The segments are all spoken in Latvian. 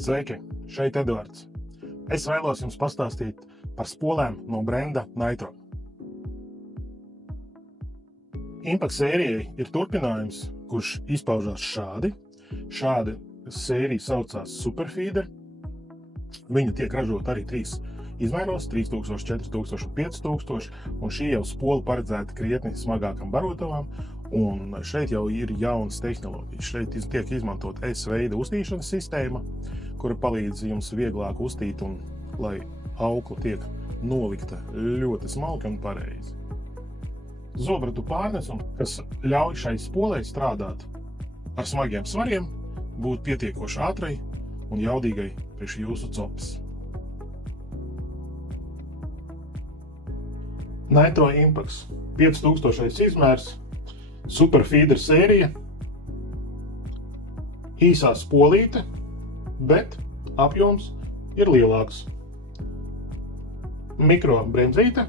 Sveiki, šeit Eduards. Es vēlos jums pastāstīt par spolēm no brenda Nitro. Impact sērijai ir turpinājums, kurš izpaužās šādi. Šāda sērija saucās Superfeeder. Viņa tiek ražota arī 3 izmēros, 3000, 4000 un 5000, un šī jau spola paredzēta krietni smagākam barotavām, un šeit jau ir jaunas tehnoloģijas. Šeit tiek izmantot S-veida uztīšanas sistēma, kura palīdz jums vieglāk uztīt un lai aukla tiek nolikta ļoti smalki un pareizi. Zobratu pārnesums, kas ļauj šai spolei strādāt ar smagiem svariem, būt pietiekoši ātrai un jaudīgai priekš jūsu copas. Nitro Impacts 5000 izmērs, Superfeeder sērija, īsā spolīte, bet apjoms ir lielāks. Mikro bremzīte,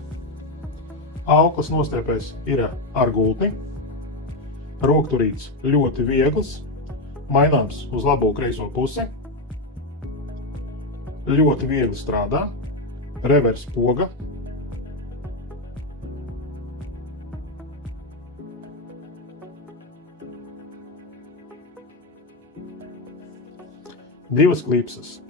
auklas nostiepēs ir ar gultni, rokturīts ļoti viegls, maināms uz labo kreiso pusi, ļoti viegli strādā, revers poga, divas klipsas.